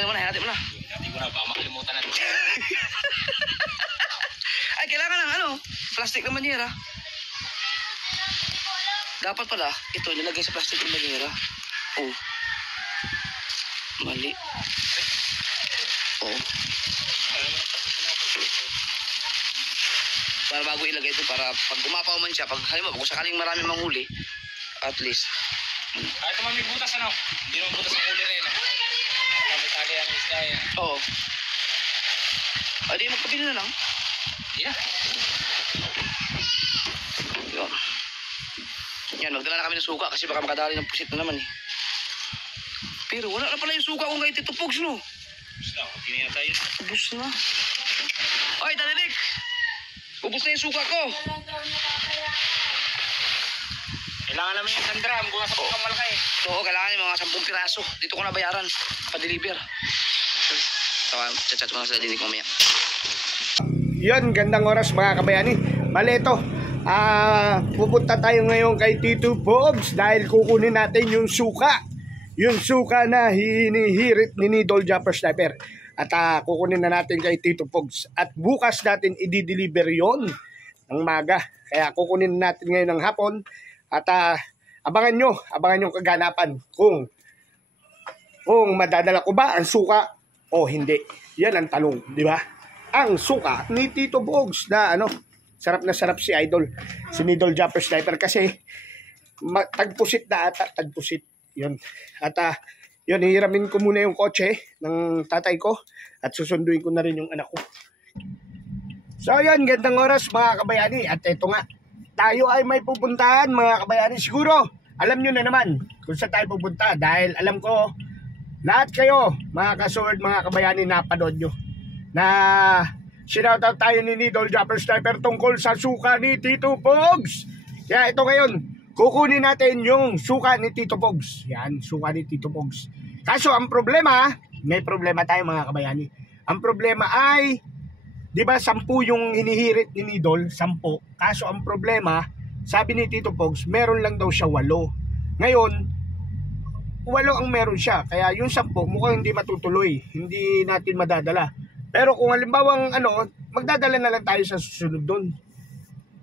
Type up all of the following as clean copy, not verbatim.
Yan mo na, hati mo na. Hati ko na, baka makalimutan natin. Ay, kailangan ng ano, plastic na banyera. Dapat pala, ito, nilagay sa plastic na banyera. Oh. Mali. Oh. Para bago ilagay ito, para pag umapaw man siya, pag halimbawa, kung sakaling marami manghuli, at least. Kahit naman may butas, ano? Hindi naman butas ang huli rin, may tali ang isda yan. Oo. Ay, di magpabili na lang. Yeah. Yun. Yan, magdala na kami ng suka kasi baka makadali ng pusit na naman eh. Pero wala na pala yung suka kung kahit ito pogs, no? Ubus na, hindi na tayo. Ubus na. Ay, Talinik! Ubus na yung suka ko. Kailangan namin yung sandram kung nasa pagkang malaki. Oo, kailangan yung mga 10 piraso. Dito ko na bayaran. Pa-deliver. Tawa, chat-chat ko na sa Talinik mamaya. Yun, gandang oras mga kabayani. Bale ito, pupunta tayo ngayon kay Tito Pogs dahil kukunin natin yung suka. Yung suka na hinihirit ni Needle Jumper Sniper. At kukunin na natin kay Tito Pogs. At bukas natin i-deliver yon ng maga. Kaya kukunin natin ngayon ng hapon. At abangan nyo kaganapan kung madadala ko ba ang suka o hindi. Yan ang tanong, di ba? Ang suka ni Tito Pogs na sarap na sarap si Idol, si Needle Jumper Sniper kasi tagpusit na ata, tagpusit. Yun. At yun, hihiramin ko muna yung kotse ng tatay ko at susunduin ko na rin yung anak ko. So yun, gandang oras mga kabayani. At ito nga, tayo ay may pupuntahan mga kabayani. Siguro, alam nyo na naman kung saan tayo pupunta dahil alam ko, lahat kayo, mga ka-sword, mga kabayani, napanood nyo na sinoutout tayo ni Needle Jumper Sniper tungkol sa suka ni Tito Pogs. Kaya ito ngayon, kukunin natin yung suka ni Tito Pogs. Yan, suka ni Tito Pogs. Kaso ang problema, may problema tayo mga kabayani. Ang problema ay, di ba 10 yung hinihirit ni Needle, 10. Kaso ang problema, sabi ni Tito Pogs, meron lang daw siya 8. Ngayon, 8 ang meron siya. Kaya yung 10 mukhang hindi matutuloy. Hindi natin madadala. Pero kung halimbawang magdadala na lang tayo sa susunod doon.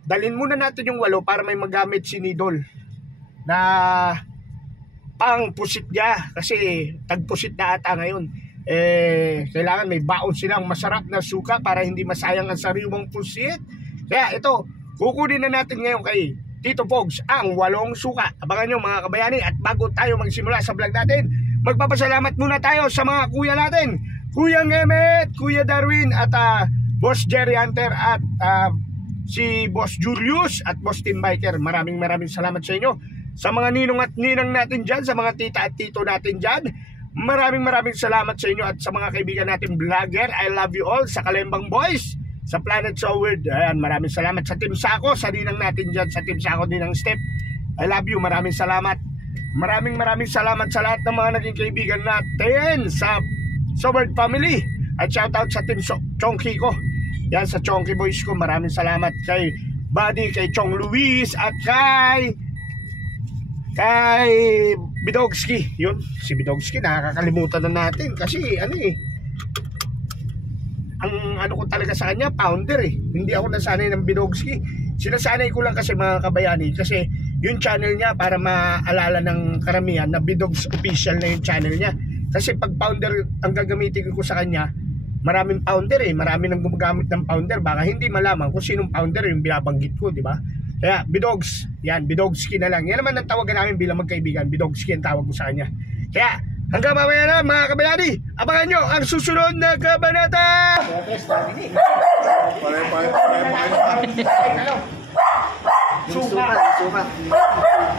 Dalhin muna natin yung 8 para may magamit si Needle na pang pusit niya. Kasi tagpusit na ata ngayon. Kailangan may baon silang masarap na suka para hindi masayang ang sariwang pusit. Kaya ito, kukunin na natin ngayon kay Tito Pogs ang 8 suka. Abangan nyo mga kabayani. At bago tayo magsimula sa vlog natin, magpapasalamat muna tayo sa mga kuya natin. Kuya Ngemet, Kuya Darwin at Boss Jerry Hunter at si Boss Julius at Boss Team Biker. Maraming salamat sa inyo. Sa mga ninong at ninang natin dyan, sa mga tita at tito natin dyan, maraming salamat sa inyo at sa mga kaibigan natin vlogger. I love you all. Sa Kalembang Boys, sa Planet Soward, ayan, maraming salamat sa Team Sako, sa ninang natin dyan, sa Team Sako, ninang Step. I love you, maraming salamat. Maraming salamat sa lahat ng mga naging kaibigan natin sa Soward family. At shoutout sa Team Chonky ko. Yan, sa Chonky Boys ko, maraming salamat kay Buddy, kay Chong Luis at kay Bidogski. Yun, si Bidogski nakakalimutan na natin kasi ang ko talaga sa kanya, pounder Hindi ako nasanay ng Bidogski. Sinasanay ko lang kasi mga kabayani kasi yung channel niya para maalala ng karamihan na Bidogs official na yung channel niya. Kasi pag pounder ang gagamitin ko sa kanya, maraming pounder marami nang gumagamit ng pounder, baka hindi malaman kung sinong pounder yung binabanggit ko, di ba? Kaya Bidogs, yan, Bidogski na lang. Yan naman ang tawagan namin bilang magkaibigan, Bidogski ang tawag ko sa kanya. Kaya hanggang mamaya na mga kabayani, abangan nyo ang susunod na kabanata. Suka.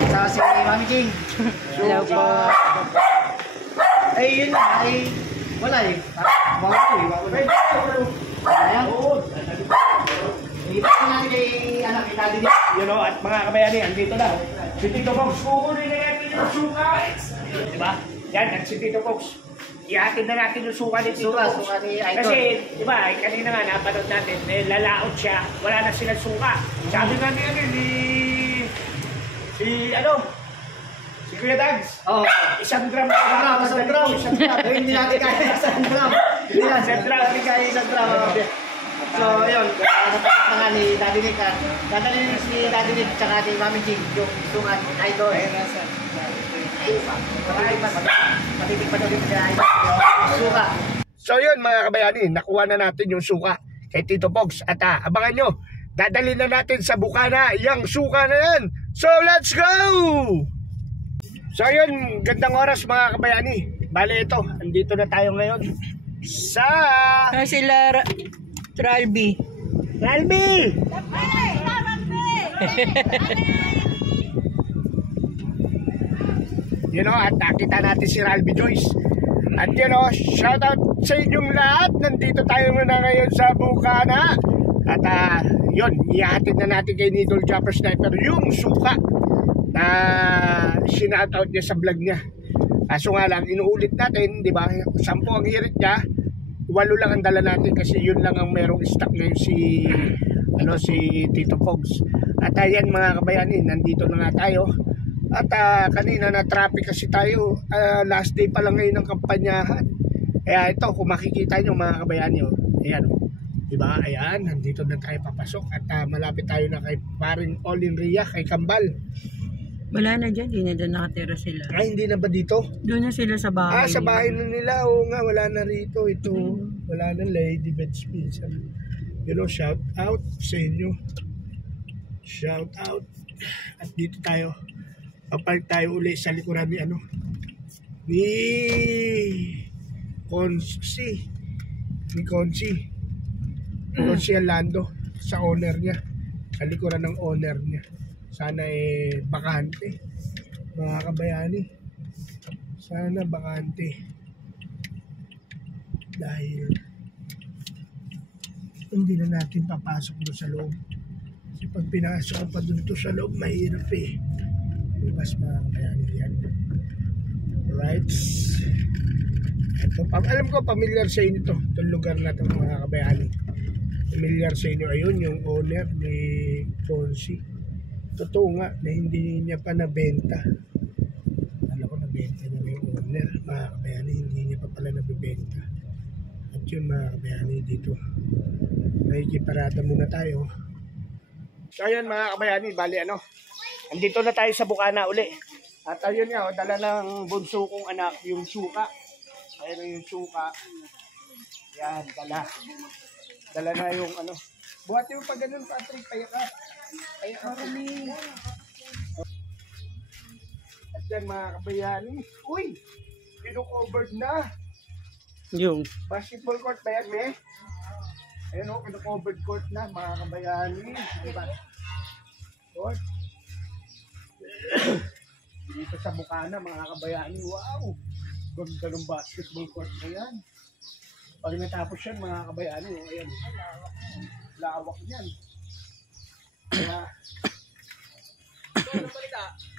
Sa si Mami King. Hello po. Ay, yun na. Ay, wala Bawa ko Ayan. Iba ko natin kay anak kita din. At mga kabayani, andito na. Si Tito Pogs, kukunin na natin yung suka. Diba? Yan, si Tito Pogs. Ihatid na natin yung suka ni Tito Pogs. Suka ni Idol. Kasi, diba, kanina nga napanood natin, lalaot siya, wala na silang suka. Sabi nga ni si Kuya Dags, Oo. 1 gram. Isang drum. Hindi natin kaya isang drum. Hindi natin kaya isang drum. So, yun. Napasok na nga ni Daddy Nick. Dadalhin si Daddy Nick tsaka ni Mami Jing yung sungat idol. Matitik pa daw dito sa idol. Suka. So yun mga kabayani, nakuha na natin yung suka kay Tito Pogs. At abangan nyo, dadalhin na natin sa bukana yung suka na yan. So let's go! So yun, gandang oras mga kabayani. Bale ito, andito na tayo ngayon sa... Sila Ralby. Ralby! You know, at nakita natin si Ralby Joyce. At you know, shout out sa inyong lahat. Nandito tayo na ngayon sa bukana. At yun, ihahatid na natin kay Needle Jumper Sniper yung suka na shout out niya sa vlog niya. Kaso nga lang, inuulit natin, di ba? 10 ang hirit niya, 8 lang ang dala natin kasi yun lang ang merong stock ngayon si Tito Pogs. At ayan mga kabayani, nandito na nga tayo. At kanina na traffic kasi tayo, last day pa lang ngayon ng kampanyahan. Kaya ito, kung makikita nyo mga kabayani, ayan diba, ayan, nandito na tayo papasok. At malapit tayo na kay paring Olin Ria, kay Kambal. Wala na dyan, di na dyan nakatira sila. Ay, hindi na ba dito? Doon na sila sa bahay. Sa bahay na nila. Oo nga, wala na rito. Ito, wala na Lady Beds Pizza. You know, shout out sa inyo. Shout out. At dito tayo. Papark tayo uli sa likuran ni Consi Alando sa owner niya. Sa likuran ng owner niya. Sana bakante. Mga kabayani. Sana bakante. Dahil hindi na natin papasok doon sa loob. Kasi pag pinasok ko pa doon sa loob, mahirap Mas mga kabayani yan. Alright. Ito, alam ko familiar sa inyo to. Itong lugar na ito mga kabayani. Familiar sa inyo. Ayun yung owner ni Consi. Totoo nga na hindi niya pa nabenta. Alam ko nabenta niya yung owner. Mga kabayani, hindi niya pa pala nabibenta. At yun mga kabayani dito. Nakikiparada muna tayo. So ayun mga kabayani, bali andito na tayo sa bukana uli. At ayun nga, dala ng bunso kong anak yung suka. Ayun yung suka. Yan, dala. Dala na yung buhat yung pag ganun, Patrick, kaya ka. At yan mga kabayani. Uy! Pinu-covered na. Yung. Basketball court ba yan, eh? Ayun pinu-covered court na mga kabayani. Court. Dito sa bukana mga kabayani. Wow! Ganda ng basketball court na yan. Pag natapos yan mga kabayani, ayan. Lawak yan. Kaya,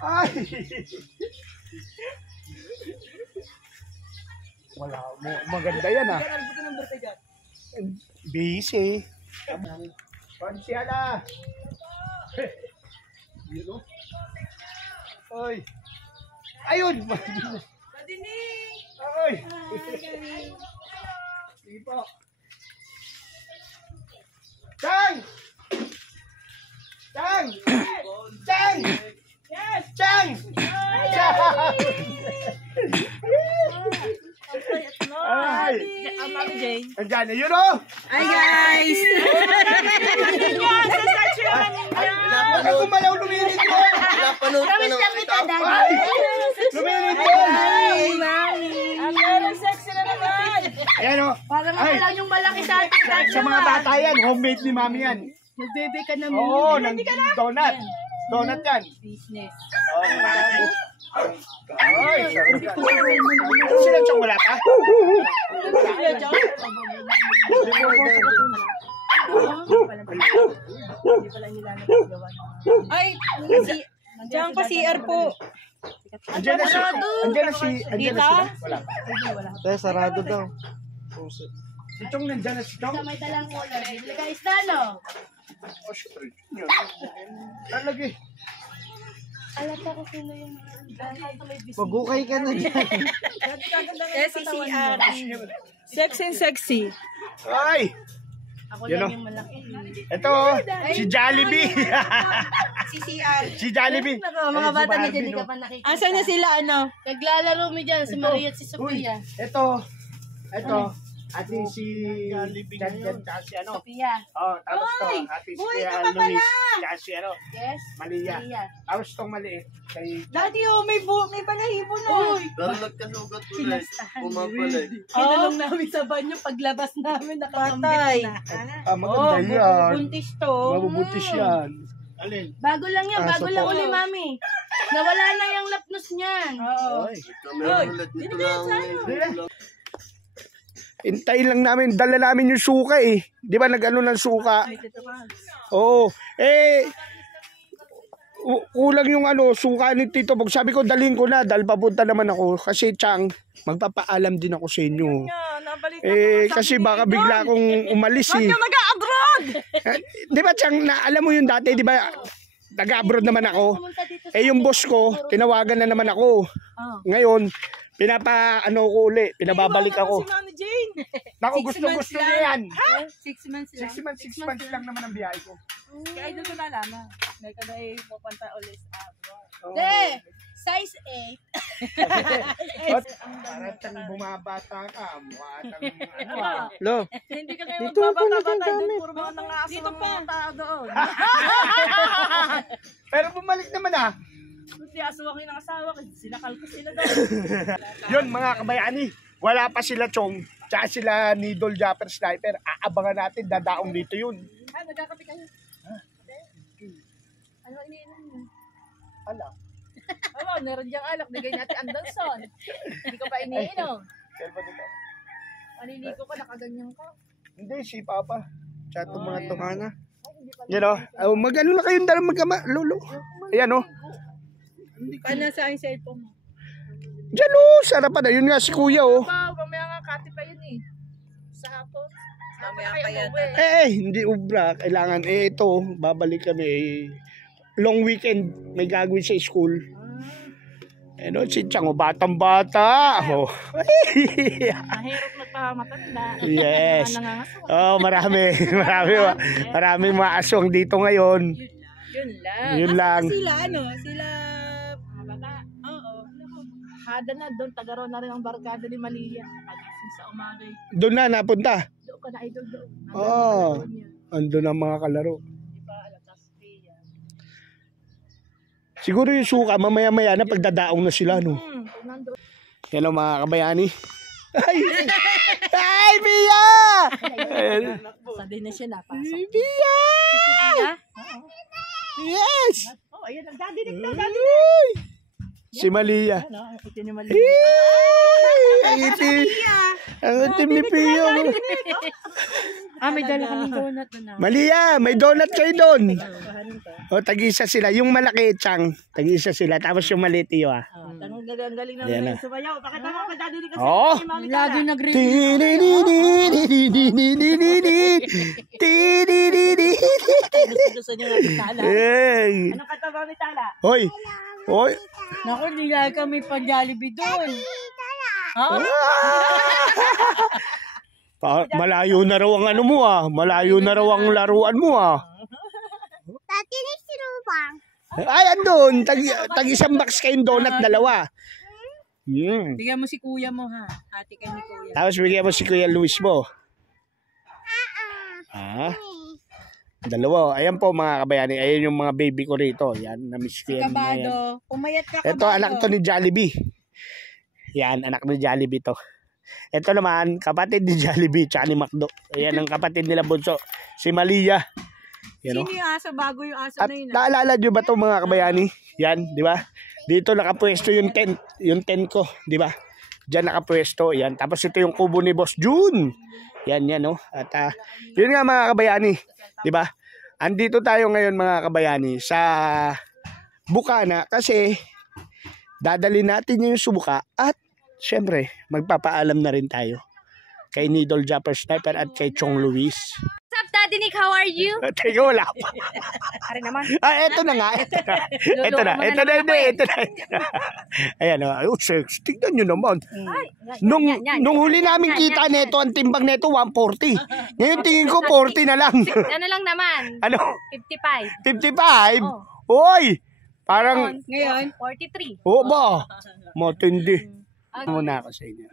ay! Wala, maganda yan Busy. Pansiala! Yun Oy! Ayun! Ay! Sige po. Chang! Chang! Chang! Yes! Chang! Chang! Ay! Andiyan na yun Hi guys! Huwag kang malaw lumilit yun! Napanood ka ng kita. Ay! Lumilit yun! Ang sexy na naman. Ayan Parang lang yung malaki sa atin. Sa mga bata yan, homemade ni mami yan. Nagbebe ka na Oo, ng donut. Donut yan. business. Ay, sila siyang wala pa? Ay, diyan pa CR po. Andiyan na sila? Wala pa. Kaya sarado daw. Si Chong nandiyan na si Chong? May dalang color. Bili ka isda, no? Oh, syempre. Lalagay. Alata ko sino yung Magukay ka na dyan. SCR. Sex and sexy. Ay! Ako Yun, lang oh. yung malaki. Ito, si Jollibee. CCR. Si Jollibee. Mga bata na dyan, hindi ka pa nakikita. Asan na sila, ano? Naglalaro mo dyan, si Maria at si Sophia. Ito. Ate si Jollibee. Si ano. Sophia. Oh, tapos to. Ate si Luis. Si ano. Yes. Malia. Maria. Tapos tong maliit. Kay Dati may balahibo na. Kinalong namin sa banyo, paglabas namin, Patay. maganda yan. Buntis to. Mabubuntis yan. Alin? Bago lang yan, bago Aso lang po. uli, mami. Nawala na yung lapnos niyan. Ay. Hintayin lang namin, dala namin yung suka eh. Di ba nag-ano ng suka? Oo. Kulang yung suka ni Tito Bog. Sabi ko, dalhin ko na dahil papunta naman ako. Kasi Chang, magpapaalam din ako sa inyo. Kasi baka bigla akong umalis eh. Nag-abroad! Di ba Chang, alam mo yun dati, di ba? Nag-abroad naman ako. Yung boss ko, tinawagan na naman ako. Ngayon, ko uli, pinababalik ako. Si Mami Jane. Naku, gusto niya yan. 6 months lang. 6 months lang naman ang biyahe ko. Kaya doon ko nalaman. May kada ay pupunta ulit sa abroad. Size 8. Parang bumabata ka. Mukha Lo. Hindi ka kayo magbabata-bata doon. Puro mga nangaso ng mga tao doon. Pero bumalik naman ah. Kasi aswang ng asawa ko. Sinakal ko sila doon. Yun mga kabayani. Wala pa sila Chong. Tsaka sila Needle Japper Sniper. Aabangan natin. Dadaong dito yun. Nagkakape kayo. Ano iniinom mo? Ala. Oo, meron diyang alak. Nagay natin Anderson. Hindi ko pa iniinom. Cellphone dito. Maniligo ka, nakaganyan ka. Hindi, si Papa. Tsaka itong mga tumana. Yan o. Mag-ano na kayong dala lolo. Ayan o. Paano sa aking cellphone mo? Diyan o. Sarapan na. Yun nga si Kuya o. Mamaya nga kati pa yun eh. Sa hapon. Mamaya pa yan. Hindi ubra. Kailangan. Ito. Babalik kami. Long weekend. May gagawin sa school. Ano, si Chang, batang-bata. Mahirap magpamatanda. Yes. Maraming mga aswang dito ngayon. Yun lang. Sila, sila... Bata. Oo. Hada na doon. Tagaro na rin ang barkada ni Malia. Pagising sa umaga. Doon na napunta. Doon ka na idol doon. Andun ang mga kalaro. Di ba, alatas Pia. Siguro yung suka, mamaya-maya na pagdadaong na sila, no? Yan ang mga kabayani. Ay, Pia! Sabi na siya napasok. Pia! Yes! Oh, ayun, nagdadinig na. Si Malia. Ano, ito ni Malia. Ang itim ni Pia. May dala kaming donut na. Malia, may donut kayo doon. O, tag-isa sila. Yung malaki, Chang, tag-isa sila. Tapos yung maliit iyo, ah. Galing na Ayan na. sumayaw. Pakita mo, magdadinig kasi Oo. si Mami Lagi Tala. Gusto niyo nga si Tala. Hey. Anong kanta ba ni Tala? Hoy. Hoy. Naku, hindi lang kami pang Jollibee doon. Malayo na raw ang ano mo ah. Malayo na raw ang laruan mo ah. Ay, andun. Tag-isang box kayong donut, dalawa. Bigyan mo si kuya mo, ha? Ate ka ni kuya. Tapos bigyan mo si Kuya Luis mo. Dalawa. Ayan po mga kabayani. Ayan yung mga baby ko rito. Yan, na-miss ko yan. Kabado. Pumayat ka, Ito, kabado. anak to ni Jollibee. Yan, anak ni Jollibee to. Ito naman, kapatid ni Jollibee tsaka ni Macdo. Ayan ang kapatid nila bunso. Si Malia. Yan, Sino yung aso? Bago yung aso at na yun. naalala nyo ba ito mga kabayani? Yan, di ba? Dito nakapwesto yung tent ko, di ba? Diyan nakapwesto, yan. Tapos ito yung kubo ni Boss June. Yan, no? At yun nga mga kabayani, di ba? Andito tayo ngayon mga kabayani sa Bukana kasi dadali natin yung subuka at syempre magpapaalam na rin tayo kay Needle Japper Sniper at kay Chong Luis. What's up, Daddy Nick, how are you? Teka, wala pa. Ari naman. Eto na nga. Ito na. Ayan, oh, sex. Tignan nyo naman. Nung huli namin kita neto, ang timbang neto, 140. Ngayon tingin ko 40 na lang. Ano lang naman? Ano? 55. 55? Oh. Oy! Parang, Ngayon? 43. oo ba? Matindi. Muna ako sa inyo.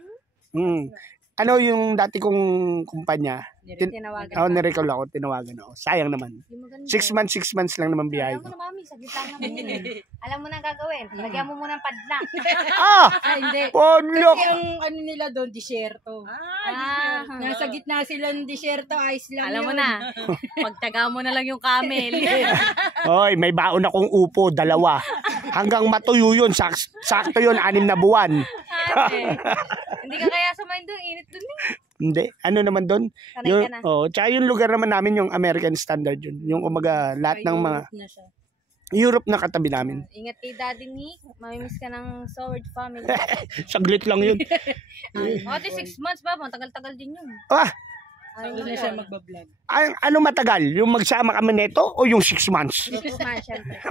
Ano yung dati kong kumpanya? Tinawagan. Nirecall ako, tinawagan ako. Sayang naman. 6 months lang naman biyahe Alam ko. mo na, mami, saglit lang naman yun. Alam mo na ang gagawin. Lagyan mo muna ng padlock. Hindi. Podlock! Kasi yung ano nila doon, disyerto. Nasa gitna sila ng disyerto, ice lang Alam mo yun. na. Pagtaga mo na lang yung camel. Oy, may baon akong upo, 2. Hanggang matuyo yun, sakto yun, 6 na buwan. Hindi ka kaya sumayin doon. Init doon eh. Hindi. Ano naman doon? Sanay ka na. Tsaka yung lugar naman namin, yung American Standard yun. Yung umaga, lahat ng mga Na siya. Europe na katabi namin. Ingat kay Daddy Nick. Mamimiss ka ng Sword family. Saglit lang yun. Ate, 6 months ba? Matagal-tagal din yun. Hindi na siya magbablog. Ano matagal? Yung magsama kami neto o yung 6 months? 6 months, syempre.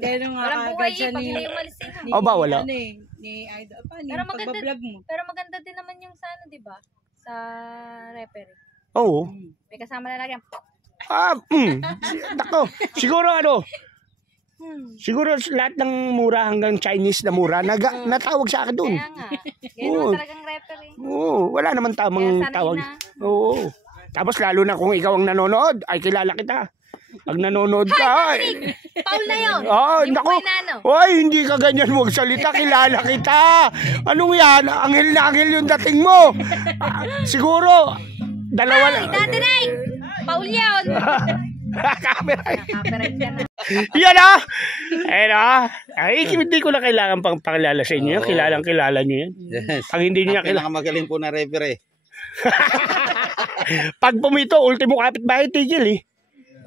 Kaya nung Walang agad buhay siya eh. Pag ni... hindi umalis eh. O ba, wala? Ni Idol. Paano Pero yung maganda- pagbablog mo? Pero maganda din naman yung sa ano, di ba? Sa referee. Oo. May kasama na lang yan. Nako, siguro ano, siguro lahat ng mura hanggang Chinese na mura, natawag sa akin doon. Kaya nga. Kaya naman talagang referee. Oo, wala naman tamang Kaya sanay tawag. na. Oo. Tapos lalo na kung ikaw ang nanonood, ay kilala kita. Pag nanonood ka, ay. Paul na yun. Oh, Yung nako. boy na ano. Oy, hindi ka ganyan magsalita, kilala kita. Anong yan? Anghel na anghel yung dating mo. Siguro, dalawa lang. Daddy Nick! Paul yun. Copyright. Copyright ka na. Yan ah! Ayun ah! Ay, hindi ko na kailangan pang pakilala sa inyo. Kilalang kilala nyo yan. Yes. Pag hindi nyo kilala. Pinakamagaling po na referee. Pag pumito, ultimo kapitbahay, tigil eh.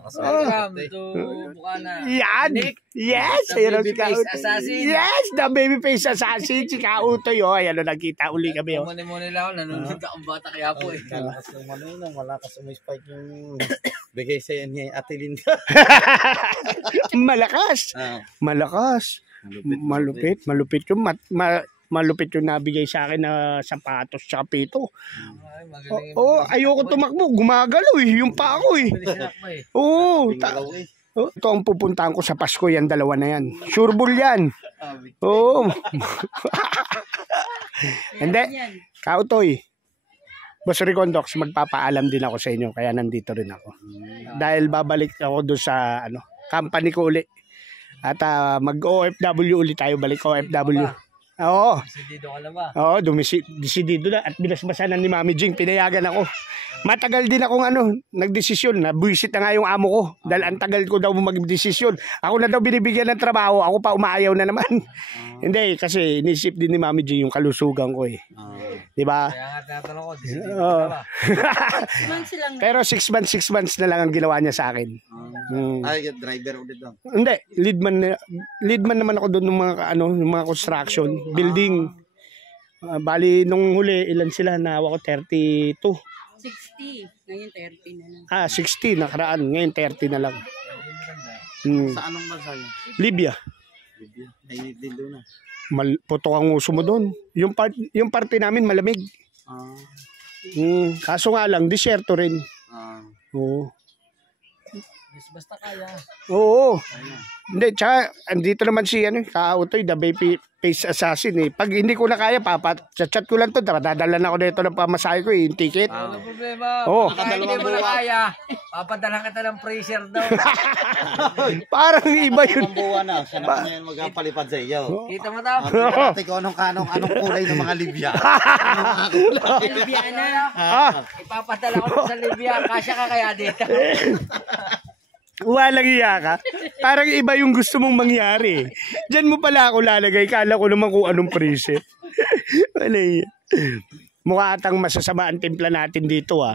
Welcome to Bukana. Yan! Yes! Ayun ang si Babyface Kautoy. Assassin. Yes! The babyface assassin. Si Kautoy. Oh, ayan o, nagkita uli kami. Oh. Muni-muni lang ako, nanonood akong bata kaya po eh. Malakas ng ano, malakas sumispike yung bigay sa'yo ni Ate Linda. Malakas. Malakas. Malupit. Malupit yung malupit yung nabigay sa akin na sapatos sa pito. Ay, magaling. Ayoko tumakbo. Gumagalaw eh. Yung pa ako eh. Oo. Ito ang pupuntahan ko sa Pasko, yan 2 na yan. Sureball yan. Oo. Hindi. Kautoy. Boss Ricondox, magpapaalam din ako sa inyo. Kaya nandito rin ako. Dahil babalik ako doon sa company ko uli. At mag-OFW ulit tayo. Balik OFW. Oo. Desidido ka na ba? Oo, desidido na. At binasbasanan ni Mami Jing. Pinayagan ako. Matagal din akong nagdesisyon. Nabuisit na nga yung amo ko. Dahil ang tagal ko daw magdesisyon. Ako na daw binibigyan ng trabaho. Ako pa umaayaw na naman. Hindi, kasi inisip din ni Mami Jing yung kalusugan ko eh. Diba? Kaya nga tinatanong ko, desidido ka ba? Pero 6 months na lang ang ginawa niya sa akin. Ay, driver ulit lang. Hindi, leadman naman ako doon ng mga construction, building. Bali nung huli ilan sila, nahawa ko 32. 60. Ngayon 30 na lang. 60 nakaraan, ngayon 30 na lang. Sa anong bansa yun? Libya. Libya. Ay, din doon na. Putok ang uso mo doon. Yung parte namin malamig. Kaso nga lang, disyerto rin. Oo. Basta kaya. Oo. Hindi, tsaka andito naman si Kautoy, the babyface assassin eh. Pag hindi ko na kaya, chat ko lang to, dadala na ako dito ng pamasahe ko eh, yung ticket. Walang problema. Oo. Kahit hindi mo na kaya, papadala kita ng freezer daw. Parang iba yun. Ang buwan na, siya naman yan magpalipad sa iyo. Kita mo daw? Ate ko anong kulay ng mga Libya. Libya na. Ipapadala ko sa Libya, kasya ka kaya dito. Walang iya ka. Parang iba yung gusto mong mangyari. Diyan mo pala ako lalagay. Kala ko naman kung anong preset. Wala iya. Mukha atang masasama ang timpla natin dito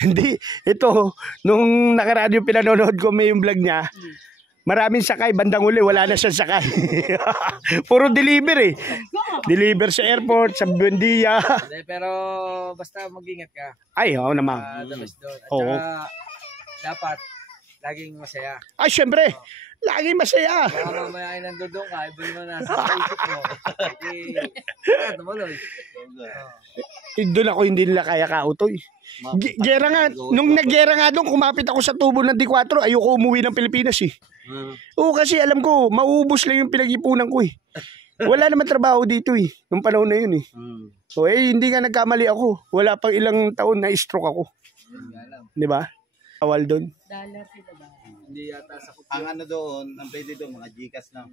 Hindi. Ito, nung nakaradyo pinanonood ko may yung vlog niya, Maraming sakay, bandang uli, wala na siyang sakay. Puro deliver eh. Deliver sa airport, sa Buendia. Pero basta mag-ingat ka. Ay, oo naman. Dabas doon. At Oo. saka, dapat laging masaya. Ay, syempre, lagi masaya. Baka mamaya ay nandudong ka, iba naman nasa isip mo. Tumuloy. Doon ako hindi nila kaya kautoy. Gera nga, nung naggera nga doon, kumapit ako sa tubo ng D4, ayoko umuwi ng Pilipinas eh. Oo, kasi alam ko, mauubos lang yung pinag-ipunan ko eh. Wala naman trabaho dito eh, nung panahon na yun eh. So hindi nga nagkamali ako. Wala pang ilang taon na stroke ako. Di ba? Awal doon. Hindi yata sa kupo. Ang ano doon, ang pwede doon, mga Gcash lang.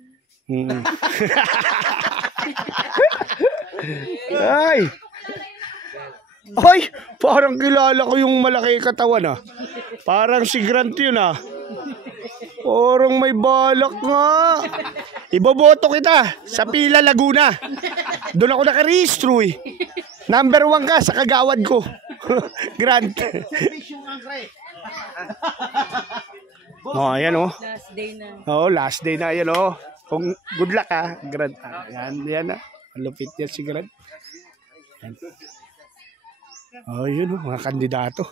Ay! Ay! Parang kilala ko yung malaki katawan ah. Parang si Grant yun ah. Parang may balak nga. Iboboto kita sa Pila Laguna. Doon ako nakarehistro eh. Number 1 ka sa kagawad ko. Grant. Oh, ayan oh. Last day na. Oh, last day na yan oh. Kung good luck ha, Grant. Yan na. Malupit yan si Grant. Yan. Oh, yun oh, mga kandidato.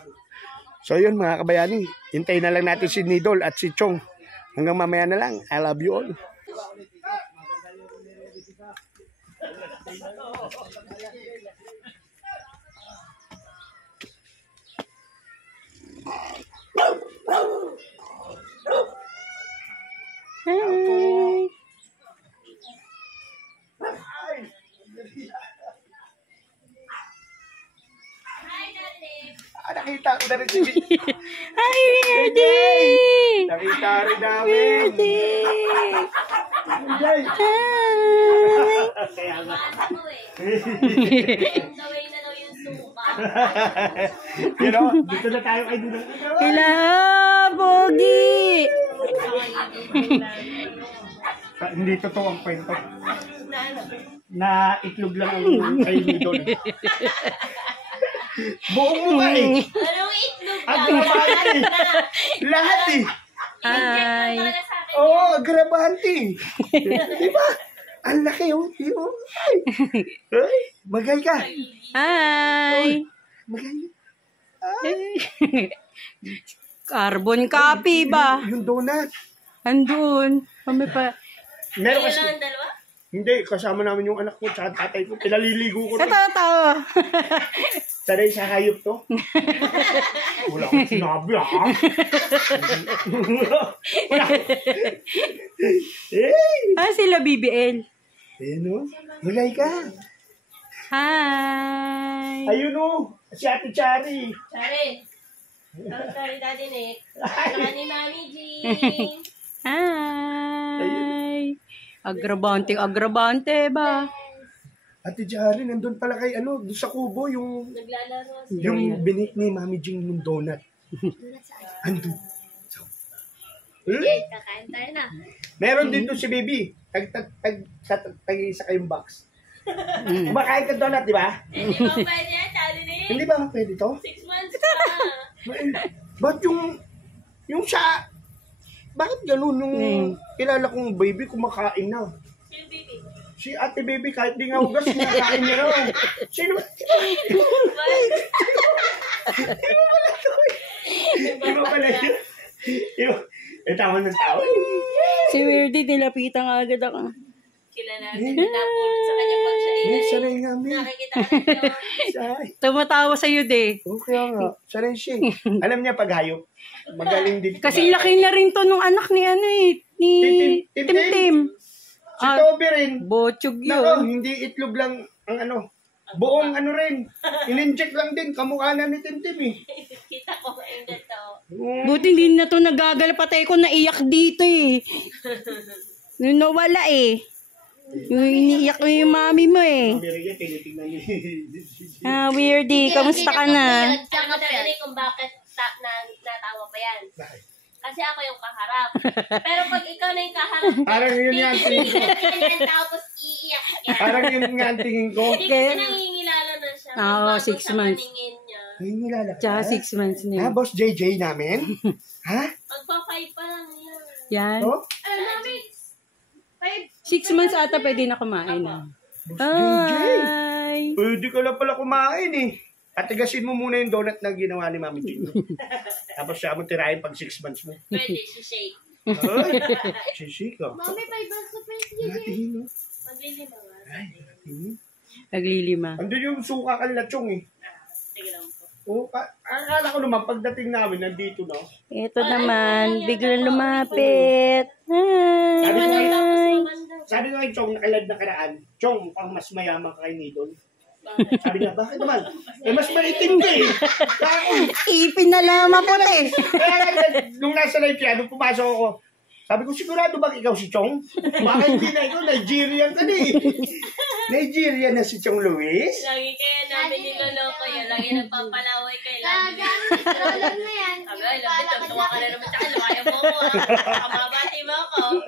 So yun mga kabayani, hintayin na lang natin si Nidol at si Chong. Hanggang mamaya na lang. I love you all. Nakita ko na rin si Hi, Weirdy! Nakita rin namin. Kaya nga. You know, dito na tayo kay Dudong. Kila, Pogi! Hindi totoo ang kwento. Na itlog lang ang kay Nidol. Buong mukha eh. Anong itlog Ang grabante. Lahat eh. Hi! Oo, grabante. Di ba? Ang laki oh. Di ba? Ay, magay ka. Hi! Magay. Carbon copy ba? Yung donut. Andun. Kami pa. Meron kasi. Ang dalawa? Hindi, kasama namin yung anak ko at tatay ko. Pinaliligo ko rin. Tatawa. Sanay sa hayop to. Wala akong sinabi ha. Wala. Eh, Sila BBL. ayun o. Mulay ka. Hi! Ayun o. Si Ate Chari. Sorry. Sorry, Daddy Nick. Saka ni Mami Jean. Hi! Agrabante ba? Ate Chari, nandun pala kay ano, doon sa kubo, yung Naglalaro. binik ni Mami Jing ng donut. Andun. Okay, kakain tayo na. Meron din doon si Baby. Tag-isa kayong box. Kumakain ka donut, di ba? Hindi mo pwede yan, Daddy Nick. Hindi ba pwede to? 6 months pa. Ba't yung sa... Bakit ganun yung kilala kong baby kumakain na? Sino, baby? Si Ate Baby kahit di nga hugas, kumakain niya raw. Sino ba? Di ba pala yun? Tawa ng tawa. Si Weirdy, nilapitan agad ako. Kilala natin na napulot sa kanya pag siya Sanay nga mi. nakikita ka na Sanay. Tumatawa sa'yo, de. Okay nga. Sanay siya. Alam niya pag hayop. Magaling din. Kasi laki na rin to nung anak ni ano eh. Ni Tim. Si Toby rin. Bochog Nako, yun. hindi itlog lang ang ano. Buong ano rin. In-inject lang din. Kamukha na ni Tim Tim eh. kita ko yung dito. Buti hindi na to nagagal. Patay ko naiyak dito eh. Yung nawala eh. Yung iniiyak mo yung mami mo eh. Amerika, tinitingnan niya. Weirdy, kamusta ka na? Saka Daddy Nick kung bakit natawa pa yan. Kasi ako yung kaharap. Pero pag ikaw na yung kaharap, Parang yun nga ang tingin ko. titignan yan tapos iiyak yan. Parang yun nga ang tingin ko. Hindi kasi nangingilala na siya. Oo, Bago 6 sa months. paningin niya. Ay, nilala ka. Tsaka 6 months na Ha, yun. Boss JJ namin? Ha? Magpa-5 pa lang yan. Yan. Oh? 6 months ata pwede na kumain. Ay. Pwede ka lang pala kumain eh. Atigasin mo muna yung donut na ginawa ni Mami Jing. Tapos siya mo tirahin pag 6 months mo. Pwede, shake. Ay, sisi ka. Mami, 5 months na pwede. Tingin mo. Maglilima ba? Ay, tingin. Naglilima. Andun yung suka kanila, Chong eh. Sige lang po. Oo, akala ko naman pagdating namin nandito na. Ito naman, biglang lumapit. Hi. Sabi ko kay Chong, nakalad na karaan. Chong, mukhang mas mayaman ka kay Nidol. Sabi niya, bakit naman? Eh, mas maitim ka eh. Ipin na lang maputi. Kaya nung nasa live siya, nung pumasok ako, sabi ko, sigurado bang ikaw si Chong? Baka hindi na ikaw, Nigerian ka na eh. Nigerian na si Chong Luis? Lagi kaya namin niloloko yun. Lagi nagpapalaway kay Lagi. Alam na yan. Sabi, ay, lapit, tuwa ka na naman sa akin. Lumayo mo ko. Kamabati mo ako.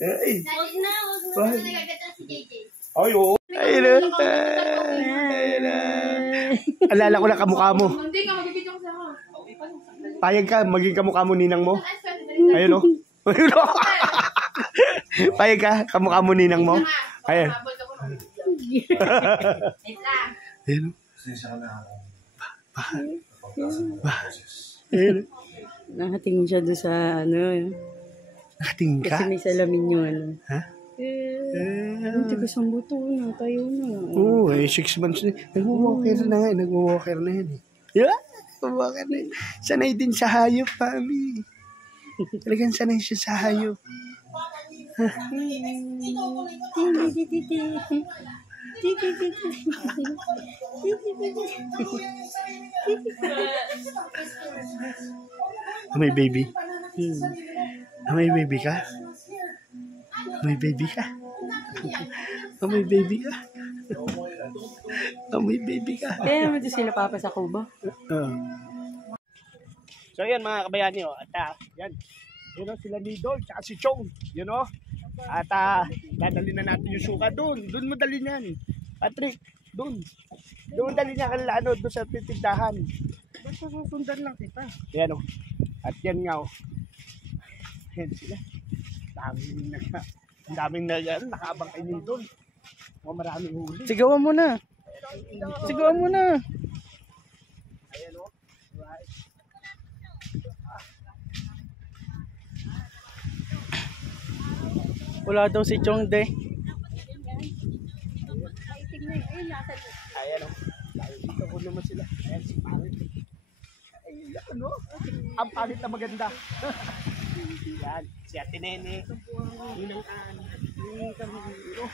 Ay. Huwag na. Bakit? Nagagatan si JJ. Ay, oo. Ayun na. Alala ko lang kamukha mo. Hindi ka, magbibidyo ko sa ako. Payag ka, maging kamukha mo ninang mo. Ayun o. Ayun o. Payag ka, kamukha mo ninang mo. Ayun. Ayun. Ayun. Nakatingin siya doon sa ano. Nakatingin ka? Kasi may salamin yun. Ano. Ha? Hindi ko saan buto na. Tayo na. Oo, 6 months na. Nag-walker na nga. Nag-walker na yan. Yeah? Nag-walker na yan. Sanay din sa hayop, Mami. Talagang sanay siya sa hayop. May baby? May baby ka? May baby ka? May baby ka? May baby ka? Kaya naman sila papa sa kubo. So yan mga kabayani, at yan. Yun o, sila Nidol, tsaka si Chong. Yun o. At dadali na natin yung suka doon. Doon mo dali niyan. Patrick, doon. Doon dali niya kanila, doon sa titindahan. Basta susundan lang kita. Yan o. At yan nga o. Yan sila. Daming nakaabang kay Nidol. Maraming huli. Sigawan mo na. Sigawan mo na. Ayan o. Right. Wala daw si Chong de. Ayan o. Dito ko naman sila. Ayan si Pangit. Ay, ano? Ang pangit na maganda. Yan. Si Ate Nene. Ninang An. Ninang Camilo.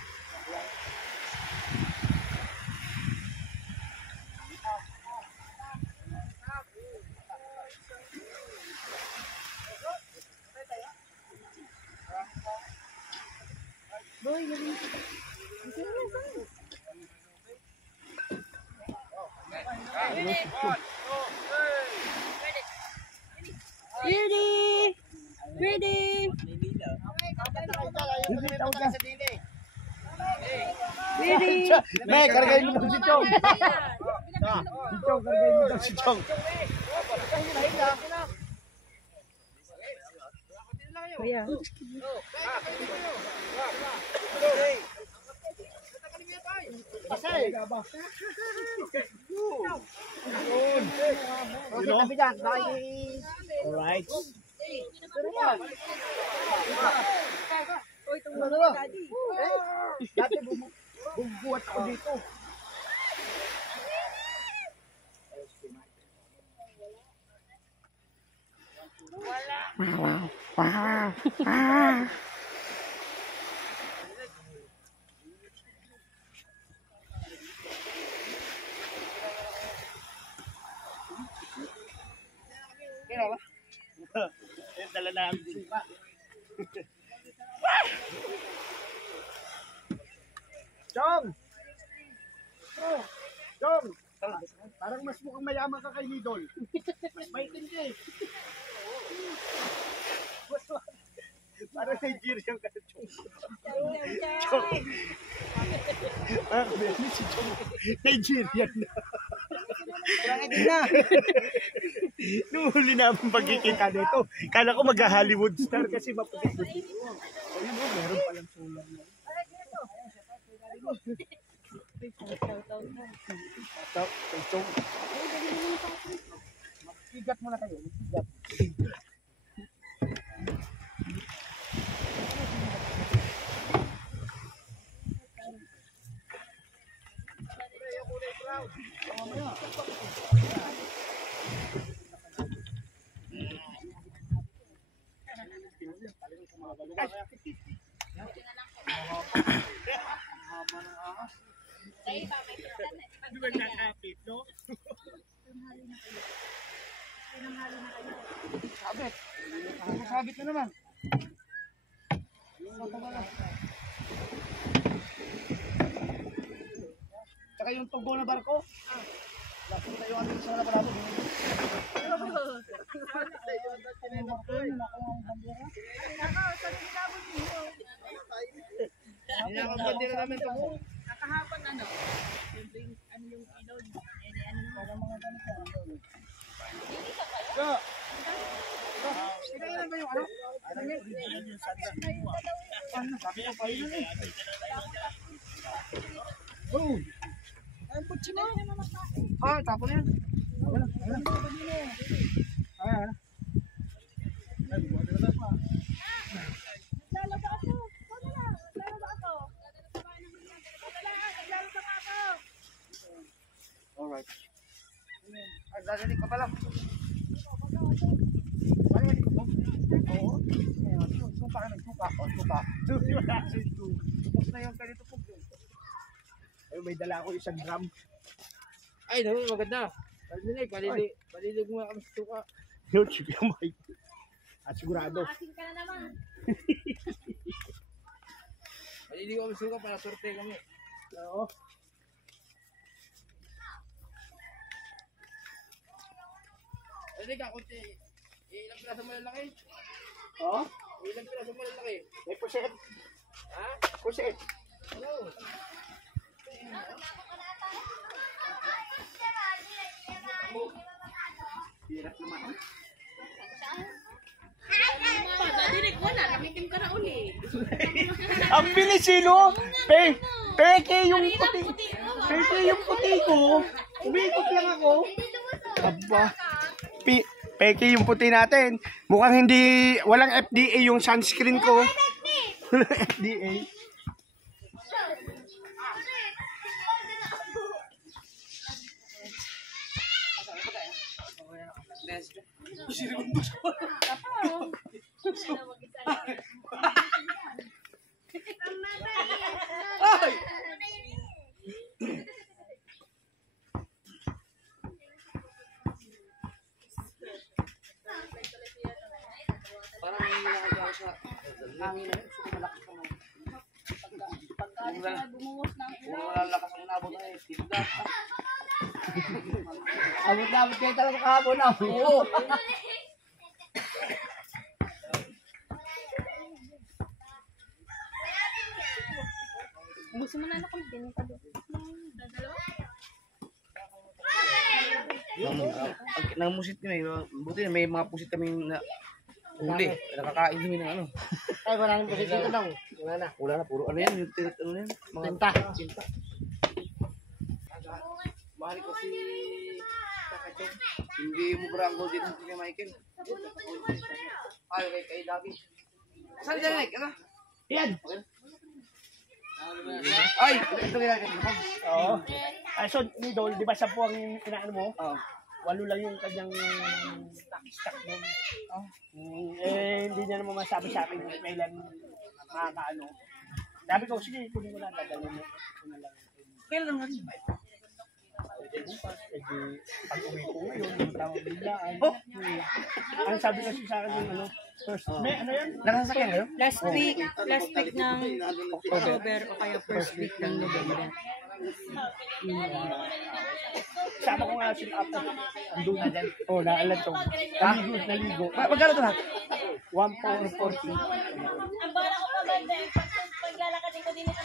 Ready! Ready! Ready! May, kargayin mo daw si Chong. Si Chong, kargayin mo daw si Chong. Kuya. Alright. Dati bubuhat ako dito. Kaya ba? Dala na ang suka. Chong! Oh, Chong! Parang mas mukhang mayaman ka kay Nidol. Mas maitin ka eh. Parang Nigerian ka, Chong. Chong. Si Chong. Nigerian na. Nuhuli na ang pagkikita nito. Kala ko mag-Hollywood star kasi maputi. Ayun o, meron palang sulang na. Sigat mo na kayo. Sigat. Sabit na naman. Tsaka yung tugo na barko. Lahat tayo ang sa wala parado. Hindi na ang bandera namin tugo. Kakahapon ano? Yung ano yung ilog. Ano para mga ganito. Kailan ba yung ano? Ano? Sabi ko pa yun eh. Oh! Ay, putsi mo! Ah, tapo na yan. Wala. Ah. Lalaba ako. Lalaba ako. Lalaba ako. Alright. Ay, dadaling ka pala. Oo. Suka ka ng suka. O, suka. Tapos na yung ganito po. Ayun, may dala ako 1 gram. Ay, naman maganda. Palilig mo kami sa suka. Yun, sige may. At sigurado. Asin ka na naman. Palilig kami sa suka para sorte kami. Oo. Pwede ka, kunti. Ilang piraso mo lalaki? Oo? Ilang piraso mo lalaki? May puset. Ha? Puset. Oo. Hirap naman. Dadinig wala. Namitim ka na uli. Ang bilis sino? Peke yung puti. Peke yung puti ko. Umikot lang ako. Aba. Peke yung puti natin. Mukhang hindi, walang FDA yung sunscreen ko. Walang FDA. Parang may nakagawa sa hangin na yun. So, malakas ka mo. Kung wala lakas ang inabot na yun, tinda. Abot kayo talaga kahapon na. Oo. Gusto mo na ako din. Nangamusit nyo eh. Buti na may mga pusit kaming na huli. Nakakain kami ng ano. Ay, wala nang pusit dito lang. Wala na. Wala na, puro ano yan. Yung tirat ano yan. Mga Cinta. mahal ko si Kakachong. Hindi mo brango din kay Michael. Ay, kay David. Saan dyan, Mike? Ano? Yan. Ay! Ito kaya. Oo. Ay, so, Nidol, di ba 10 ang inaano mo? Oo. 8 lang yung kanyang stock doon. Hindi niya naman masabi sa akin kung kailan makakaano. Sabi ko, sige, kunin mo na, dadalhin mo. Kailan nga rin ba? Pag-uwi ko ngayon, yung tawag biglaan. Ang sabi kasi sa akin yung ano, first, may ano yan? Nakasakyan kayo? Last week ng October o kaya first week ng November. Sama ko nga sila after. Andun na dyan. Oo, naalan to. Naligo. Magkano ito lahat? 1,440. Ang bala ko pa ba din, paglalakadin ko din ito.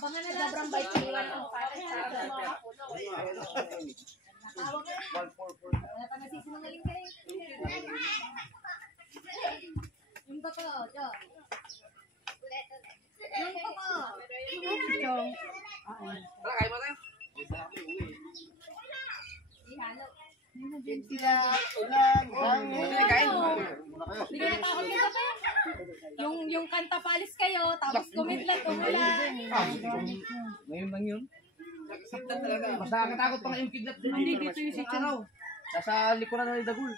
Abangan na sobrang bike iwan ang para sa Yung totoo, Chong. Yung totoo. Chong. Tara, kain mo tayo. Ihalo. Sila, ulan, Hindi, kain. Hindi ka natakot dito pa. Yung kanta palis kayo, tapos kumidlat, umulan. Ngayon lang yun. Mas nakakatakot pa nga yung kidnap doon. Hindi dito yung sityo araw. Nasa likuran na ni Dagul.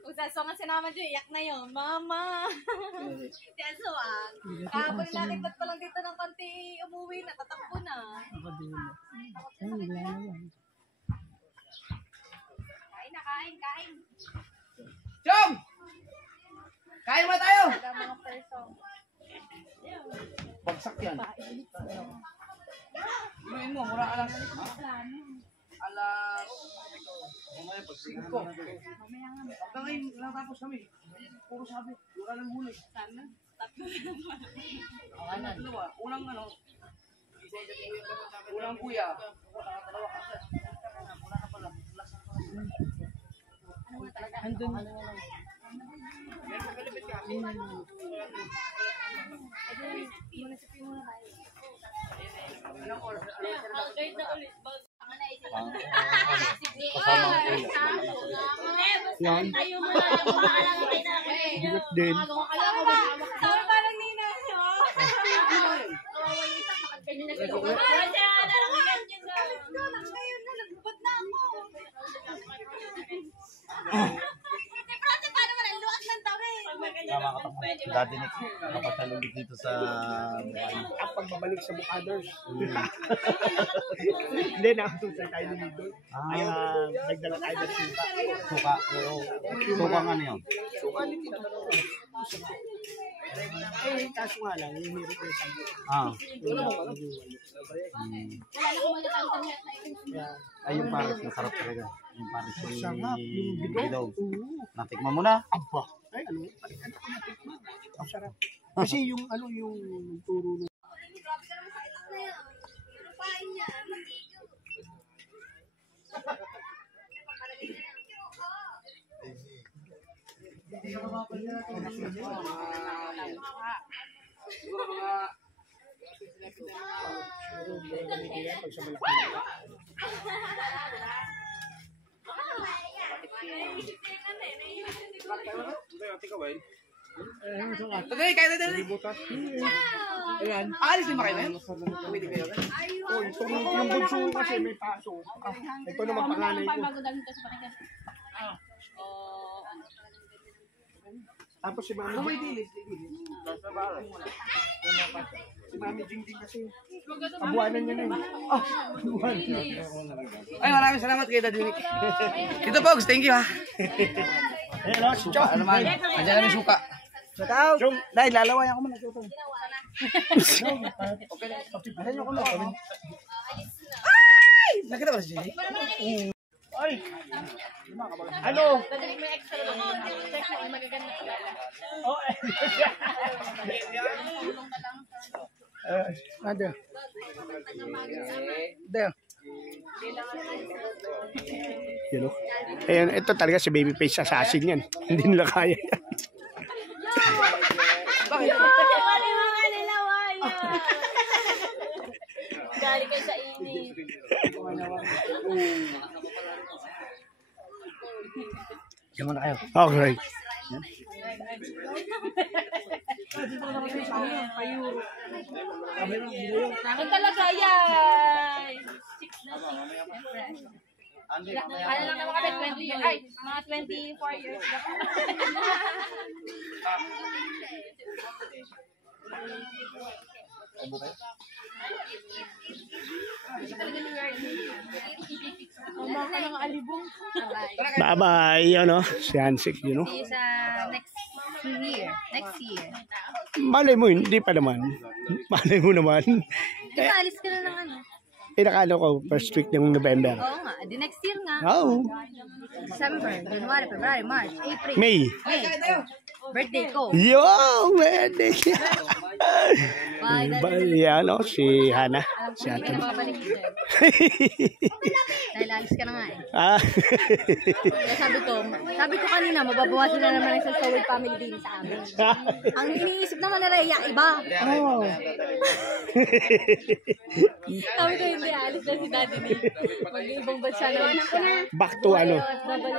Kung sa song ang sinama dyan, iyak na yun. Mama! Si Anso kahapon nakikita pa lang dito ng konti umuwi na, tatakbo na. Kain na, kain. Chong! Kain mo tayo! Ada mga person. Bagsak yan. Inuin mo, mura alas. Alas 5. Hanggang ngayon, natapos kami. Puro sabi, wala nang huli. Sana, tatlo Ang dalawa, unang ano, unang kuya, nakatalawa kasi. Wala na pala. Andun. Ang guide na ulit. Yan. Tayo mo na lang. Paalang kayo na ako. Bigot din. Sabi parang nina. Kasi na lang ganyan na. Ngayon na, nagbubad na ako. Prate, paano man ang luwag ng tabi? Nakakatakot. Dati nakapatalunod dito sa buwan. Ang pagbabalik sa Bukaders. Hindi, nakatusan tayo ni Nidol. Ay, nagdala tayo ng suka. Suka. Oo. Suka nga niyo. Eh, kaso nga lang, yung hirap ko yung sabi. Wala na kumalatang na itim. Ay, yung pares masarap talaga. Yung pares Sarap, yung ni bidog. Bidog. Natikman mo na. Aba. Ay, ano? Palitan ako natikman. Ang sarap. Kasi yung ano, yung turo ng Grabe ka naman sa itak na yan. Lupain niya. Mandigo. Tagay, kain tayo. Ayan. Alis din ba kayo na yun? Pwede kayo na? oh, itong yung bunso kasi may paso. Ito naman panganay ko. Tapos si Mami Kung may dilis, dilis. si Mami Jing din kasi. Kabuanan niya na yun. Ah, kabuanan. Ay, maraming salamat kay Daddy Nick. Dito, Pogs. Thank you, ha. Hello, si Chong. Ano man? Andiyan namin suka. Chong, dahil lalawayan ko muna. Chong. Okay na. Ayan yung kulo. Ay! Nakita ba si Jenny? Ay! Ano? Dadalik mo yung extra lang. Check mo, ay magaganda ka lang. Oh, eh. Ano? There. You know? Ayan, ito talaga si Babyface assassin yan. Hindi nila kaya yan. Bakit? Wala mga nilawaya. Galing ka sa init. Diyan muna kayo. Okay. Nakon talaga yan. 6 na 6. Andi, Ano lang naman kami, 20 years. Ay, mga 24 years. Uma ka ng alibong. Bye-bye, you know. Si Hansik, you know. See you sa next year. Next year. Malay mo, hindi pa naman. Malay mo naman. Di ba, alis ka na ng ano? Eh, nakano ko, first week ng November. Oo nga, di next year nga. Oh, December, January, February, March, April. May. May. Birthday ko. Yo, birthday niya. Bye, Yan, no? Si Hana. Alam ko Si hindi ka Ate. na makabalik dito. Dahil alis ka na nga eh. Ah. Kaya sabi ko kanina, mababawasan na naman ang Sawid family din sa amin. Ang iniisip naman na Rhea, iba. Oh. Sabi ko hindi, alis na si Daddy ni. Mag-ibang bansa naman siya. Back to ano,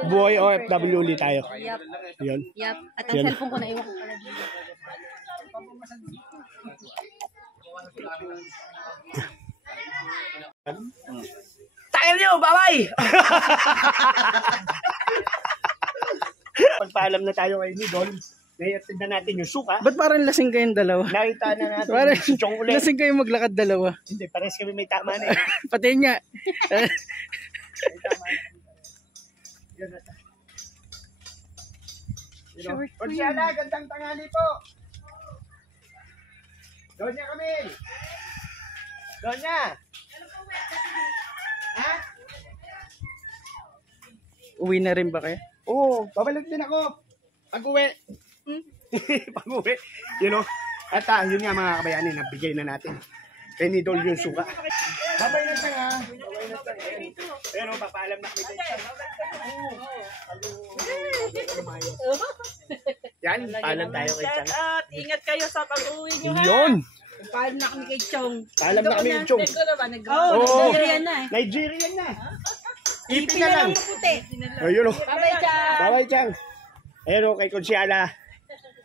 buhay OFW ulit tayo. Yup. Yun. Yup. At ang Yun. cellphone ko na iwan ko pala dito. Tayo nyo, bye-bye! Pagpaalam na tayo kay Nidol, naiatid na natin yung suka. Ba't parang lasing kayong dalawa? Nakita na natin Parang si Chong ulit. lasing kayong maglakad dalawa. Hindi, pares kami may tama na eh. Pati nga. May tama na. Yun na. Konsyala, gandang tanghali po. Donya Camille. Donya. Ha? Uwi na rin ba kayo? Oo, babalik din ako. Pag-uwi. Pag-uwi. You know? At yun nga mga kabayani, nabigay na natin. Kay Nidol yung suka. Babay na tanga. Babay na tanga. Pero papaalam na kami tayo. Yan, paalam tayo kay Chang. At ingat kayo sa pag-uwi nyo. Yun! Paalam na kami kay Chong. Paalam na kami yung Chong. Oh, Nigerian na eh. Nigerian na. Ipi na lang. Puti. Ayun o. Bye-bye, Chang. Bye-bye, Chang. Ayun o, kay Konsyala.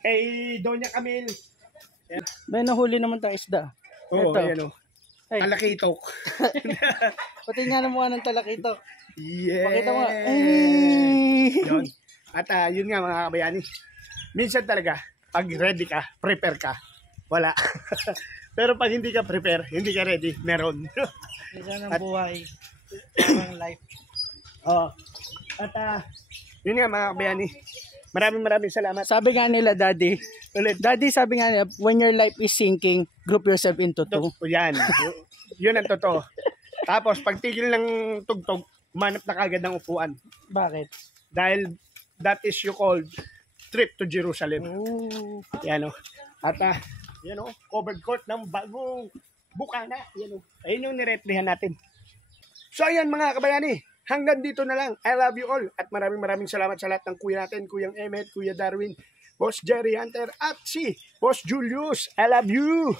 Kay Doña Camille. May nahuli naman tayong isda. Oo, Ito. ayan o. Ay. Talakitok. Pati nga ng mukha ng talakito. Yeah. Pakita mo. Yun. At yun nga mga kabayani. Minsan talaga, pag ready ka, prepare ka. Wala. Pero pag hindi ka prepare, hindi ka ready, meron. Isa ng buhay. Parang life. Oh. At yun nga mga kabayani. Maraming salamat. Sabi nga nila, Daddy. Ulit. Daddy, sabi nga nila, when your life is sinking, group yourself into two. Yan. Yun ang totoo. Tapos pag tigil ng tugtog, manap na kagad ng upuan. Bakit? Dahil that is you called trip to Jerusalem. Oh. Yan o. At yan o, covered court ng bagong bukana. Yan o. Ayun yung nireplihan natin. So ayan mga kabayani, hanggang dito na lang. I love you all. At maraming salamat sa lahat ng kuya natin, Kuyang Emmet, Kuya Darwin, Boss Jerry Hunter, at si Boss Julius. I love you.